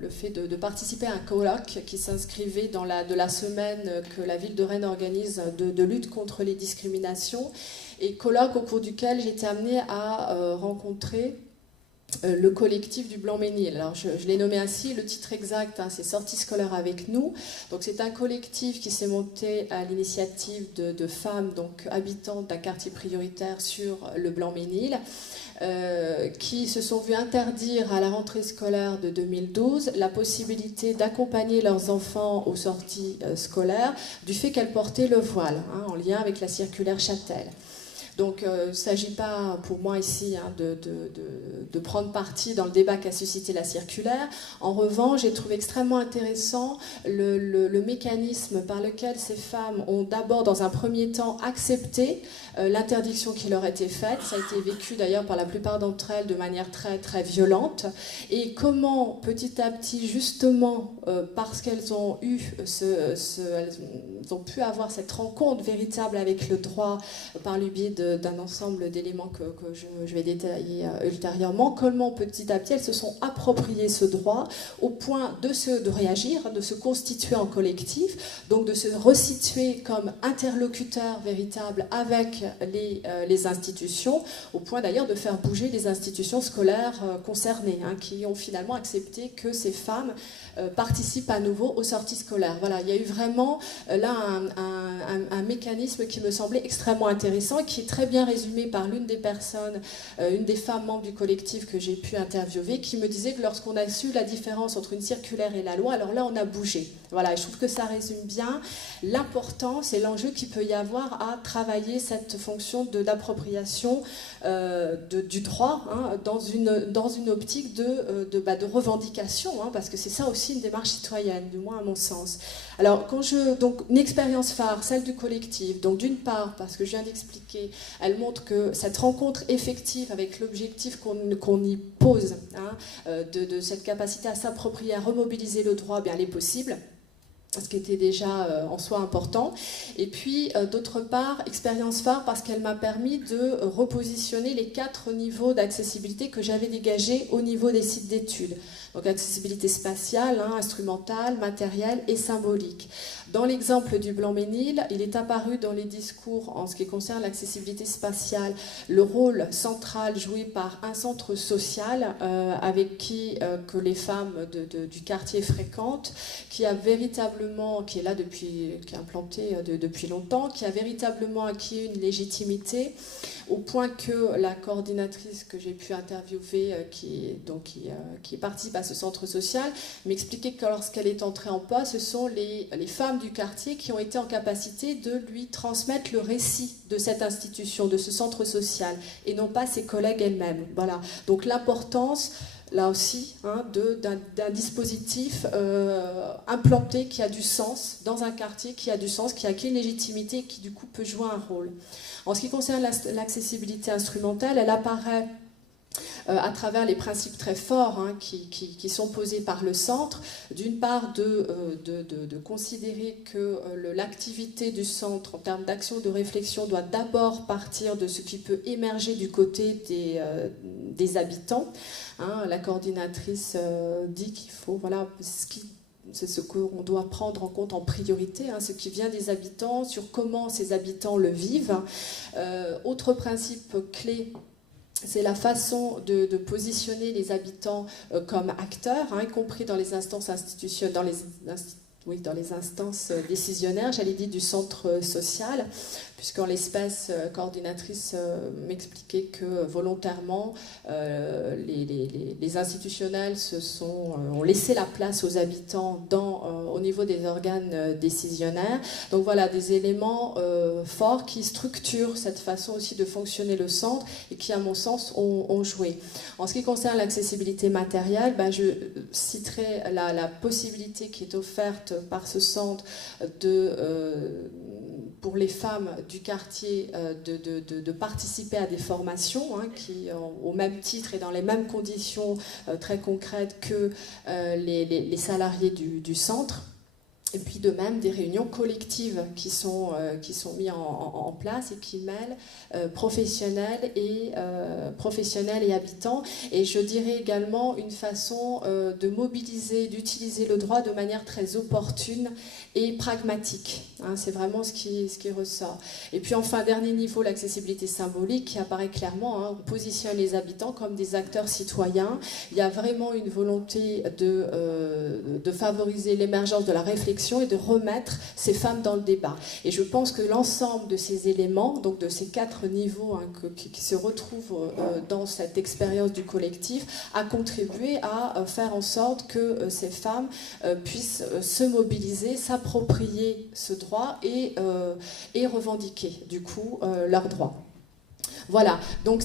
le fait de participer à un colloque qui s'inscrivait de la semaine que la ville de Rennes organise de lutte contre les discriminations, et colloque au cours duquel j'ai été amenée à rencontrer le collectif du Blanc-Ménil. Alors je l'ai nommé ainsi, le titre exact, hein, c'est Sorties scolaires avec nous. Donc c'est un collectif qui s'est monté à l'initiative de femmes donc habitantes d'un quartier prioritaire sur le Blanc-Ménil, qui se sont vues interdire à la rentrée scolaire de 2012 la possibilité d'accompagner leurs enfants aux sorties scolaires du fait qu'elles portaient le voile, hein, en lien avec la circulaire Châtel. Donc il ne s'agit pas pour moi ici hein, de prendre parti dans le débat qu'a suscité la circulaire. En revanche, j'ai trouvé extrêmement intéressant le mécanisme par lequel ces femmes ont d'abord, dans un premier temps, accepté l'interdiction qui leur était faite. Ça a été vécu d'ailleurs par la plupart d'entre elles de manière très, très violente. Et comment, petit à petit, justement, parce qu'elles ont eu elles ont pu avoir cette rencontre véritable avec le droit par le biais d'un ensemble d'éléments que je vais détailler ultérieurement, comment petit à petit elles se sont appropriées ce droit au point de réagir, de se constituer en collectif, donc de se resituer comme interlocuteur véritable avec les institutions, au point d'ailleurs de faire bouger les institutions scolaires concernées, hein, qui ont finalement accepté que ces femmes participent à nouveau aux sorties scolaires. Voilà, il y a eu vraiment là un mécanisme qui me semblait extrêmement intéressant, qui est très bien résumé par l'une des personnes, une des femmes membres du collectif que j'ai pu interviewer, qui me disait que lorsqu'on a su la différence entre une circulaire et la loi, alors là on a bougé. Voilà, et je trouve que ça résume bien l'importance et l'enjeu qu'il peut y avoir à travailler cette fonction d'appropriation du droit, hein, dans une optique de revendication, hein, parce que c'est ça aussi une démarche citoyenne, du moins à mon sens. Alors, donc une expérience phare, celle du collectif, donc d'une part, parce que je viens d'expliquer, elle montre que cette rencontre effective avec l'objectif qu'on y pose, hein, de cette capacité à s'approprier, à remobiliser le droit, bien, elle est possible, ce qui était déjà en soi important. Et puis, d'autre part, expérience phare parce qu'elle m'a permis de repositionner les 4 niveaux d'accessibilité que j'avais dégagés au niveau des sites d'études. Donc, accessibilité spatiale, hein, instrumentale, matérielle et symbolique. Dans l'exemple du Blanc-Ménil, il est apparu dans les discours, en ce qui concerne l'accessibilité spatiale, le rôle central joué par un centre social avec que les femmes du quartier fréquentent, qui a véritablement, qui est là qui est implanté depuis longtemps, qui a véritablement acquis une légitimité, au point que la coordinatrice que j'ai pu interviewer, qui participe à ce centre social, m'expliquait que lorsqu'elle est entrée en poste, ce sont les femmes du quartier qui ont été en capacité de lui transmettre le récit de cette institution, de ce centre social, et non pas ses collègues elles-mêmes. Voilà. Donc l'importance, là aussi, hein, d'un dispositif implanté qui a du sens, dans un quartier qui a du sens, qui a une légitimité et qui du coup peut jouer un rôle. En ce qui concerne l'accessibilité instrumentale, elle apparaît à travers les principes très forts, hein, qui sont posés par le centre. D'une part, de considérer que l'activité du centre en termes d'action, de réflexion, doit d'abord partir de ce qui peut émerger du côté des habitants. Hein, la coordinatrice dit qu'il faut, voilà, c'est ce qu'on doit prendre en compte en priorité, hein, ce qui vient des habitants, sur comment ces habitants le vivent. Autre principe clé, c'est la façon de positionner les habitants comme acteurs, hein, y compris dans les instances institutionnelles, dans les instances décisionnaires, j'allais dire, du centre social, puisqu'en l'espèce, coordinatrice m'expliquait que volontairement, les institutionnels ont laissé la place aux habitants au niveau des organes décisionnaires. Donc voilà, des éléments forts qui structurent cette façon aussi de fonctionner le centre et qui, à mon sens, ont joué. En ce qui concerne l'accessibilité matérielle, je citerai la possibilité qui est offerte par ce centre pour les femmes du quartier de participer à des formations, hein, qui, au même titre et dans les mêmes conditions très concrètes que les salariés du centre. Et puis de même des réunions collectives qui sont mises en place et qui mêlent professionnels et habitants. Et je dirais également une façon de mobiliser, d'utiliser le droit de manière très opportune et pragmatique. Hein, c'est vraiment ce qui ressort. Et puis enfin, dernier niveau, l'accessibilité symbolique qui apparaît clairement. Hein, on positionne les habitants comme des acteurs citoyens. Il y a vraiment une volonté de favoriser l'émergence de la réflexion et de remettre ces femmes dans le débat. Et je pense que l'ensemble de ces éléments, donc de ces 4 niveaux hein, qui se retrouvent dans cette expérience du collectif, a contribué à faire en sorte que ces femmes puissent se mobiliser, s'approprier ce droit et revendiquer du coup leurs droits. Voilà, donc